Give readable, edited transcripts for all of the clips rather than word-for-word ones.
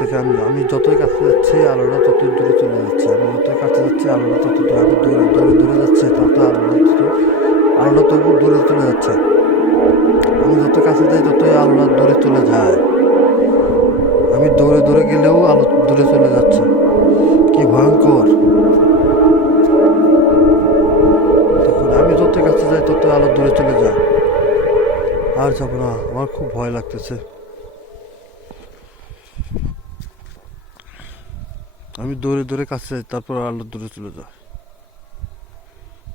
থেকে আমি যতই কাছে যাচ্ছি আলোটা ততই দূরে চলে যাচ্ছে। আমি যতই কাছে যাচ্ছি আলোটা তত দূরে, আমি দূরে দূরে দূরে যাচ্ছে তত আলোটা তবু দূরে চলে যাচ্ছে। আমি যত কাছে যাই ততই আলোটা দূরে চলে যায়। আমি দৌড়ে দৌড়ে গেলেও আলো দূরে চলে যাচ্ছে। কি ভয়ঙ্কর! দেখুন, আমি যত কাছে যাই তত আলো দূরে চলে যায়। আর যাবো না, আমার খুব ভয় লাগতেছে। আমি দৌড়ে দৌড়ে কাছে যাই, তারপর আলো দূরে চলে যায়।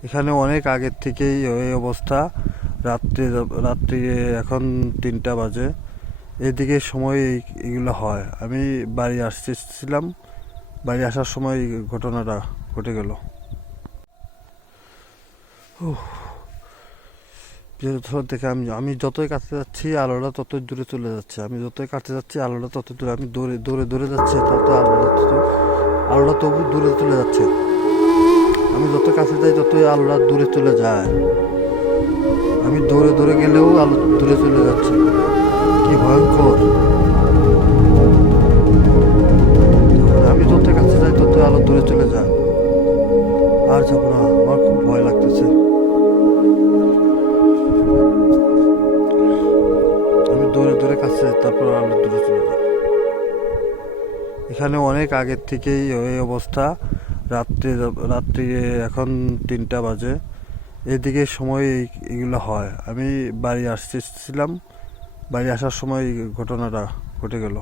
এখানে অনেক আগের থেকেই এই অবস্থা। রাত্রি এখন 3টা বাজে। এদিকে সময় এগুলো হয়। আমি বাড়ি আসছিলাম, বাড়ি আসার সময় ঘটনাটা ঘটে গেল। থেকে আমি যতই কাছে যাচ্ছি আলোটা ততই দূরে চলে যাচ্ছে। আমি যতই কাছে যাচ্ছি আলোটা তত দূরে, আমি দৌড়ে দৌড়ে দৌড়ে যাচ্ছে তত আলোটা তবু দূরে চলে যাচ্ছে। আমি যত কাছে যাই ততই আলোটা দূরে চলে যায়। আমি দৌড়ে দৌড়ে গেলেও আলো দূরে চলে যাচ্ছে। কি ভয়ঙ্কর! আমি যত কাছে যাই তত আলো দূরে চলে যায়। আর যাবো না, আমার খুব ভয় লাগতেছে। আমি দৌড়ে দৌড়ে কাছে যাই, তারপর আলো দূরে চলে যায়। এখানে অনেক আগের থেকেই এই অবস্থা। রাত্রি এখন 3টা বাজে। এদিকে সময় এগুলো হয়। আমি বাড়ি আসছিলাম, বাড়ি আসার সময় ঘটনাটা ঘটে গেল।